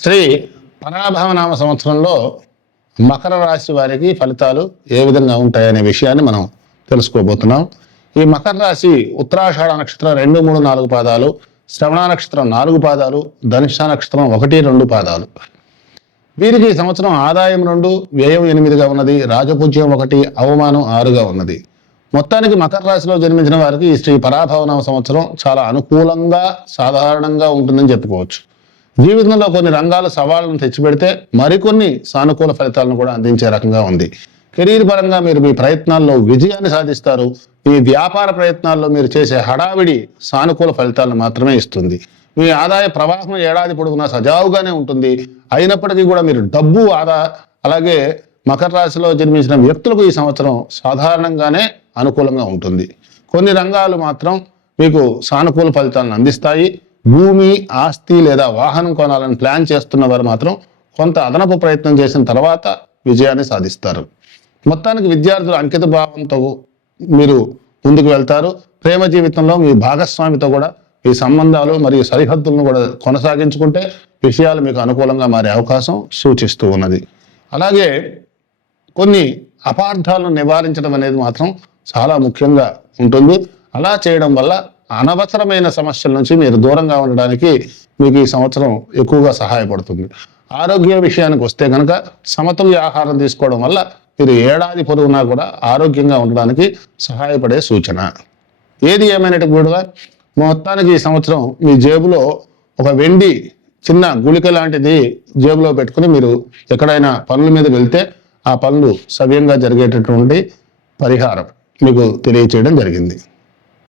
శ్రీ పరాభవనామ సంవత్సరంలో మకర రాశి వారికి ఫలితాలు ఏ విధంగా ఉంటాయనే విషయాన్ని మనం తెలుసుకోబోతున్నాం. ఈ మకర రాశి ఉత్తరాషాఢ నక్షత్రం 2, 3, 4 పాదాలు, శ్రవణ నక్షత్రం 4 పాదాలు, ధనిష్ట నక్షత్రం 1, 2 పాదాలు. వీరికి ఈ సంవత్సరం ఆదాయం 2, వ్యయం 8గా ఉన్నది, రాజపూజ్యం 1, అవమానం 6గా ఉన్నది. మొత్తానికి మకర రాశిలో జన్మించిన వారికి ఈ శ్రీ పరాభవనామ సంవత్సరం చాలా అనుకూలంగా సాధారణంగా ఉంటుందని చెప్పుకోవచ్చు. జీవితంలో కొన్ని రంగాల సవాళ్ళను తెచ్చిపెడితే మరికొన్ని సానుకూల ఫలితాలను కూడా అందించే రకంగా ఉంది. కెరీర్ పరంగా మీరు మీ ప్రయత్నాల్లో విజయాన్ని సాధిస్తారు. మీ వ్యాపార ప్రయత్నాల్లో మీరు చేసే హడావిడి సానుకూల ఫలితాలను మాత్రమే ఇస్తుంది. మీ ఆదాయ ప్రవాహం ఏడాది పొడుగునా సజావుగానే ఉంటుంది. అయినప్పటికీ కూడా మీరు డబ్బు అలాగే మకర రాశిలో జన్మించిన వ్యక్తులకు ఈ సంవత్సరం సాధారణంగానే అనుకూలంగా ఉంటుంది. కొన్ని రంగాలు మాత్రం మీకు సానుకూల ఫలితాలను అందిస్తాయి. భూమి, ఆస్తి లేదా వాహనం కొనాలని ప్లాన్ చేస్తున్న వారు మాత్రం కొంత అదనపు ప్రయత్నం చేసిన తర్వాత విజయాన్ని సాధిస్తారు. మొత్తానికి విద్యార్థులు అంకిత భావంతో మీరు ముందుకు వెళ్తారు. ప్రేమ జీవితంలో మీ భాగస్వామితో కూడా ఈ సంబంధాలు మరియు సరిహద్దులను కూడా కొనసాగించుకుంటే విషయాలు మీకు అనుకూలంగా మారే అవకాశం సూచిస్తూ ఉన్నది. అలాగే కొన్ని అపార్థాలను నివారించడం అనేది మాత్రం చాలా ముఖ్యంగా ఉంటుంది. అలా చేయడం వల్ల అనవసరమైన సమస్యల నుంచి మీరు దూరంగా ఉండడానికి మీకు ఈ సంవత్సరం ఎక్కువగా సహాయపడుతుంది. ఆరోగ్య విషయానికి వస్తే కనుక సమతుల్య ఆహారం తీసుకోవడం వల్ల మీరు ఏడాది పొడవునా కూడా ఆరోగ్యంగా ఉండడానికి సహాయపడే సూచన. ఏది ఏమైనట్టు కూడా మొత్తానికి ఈ సంవత్సరం మీ జేబులో ఒక వెండి చిన్న గుళిక లాంటిది జేబులో పెట్టుకుని మీరు ఎక్కడైనా పనుల మీద వెళ్తే ఆ పనులు సవ్యంగా జరిగేటటువంటి పరిహారం మీకు తెలియచేయడం జరిగింది.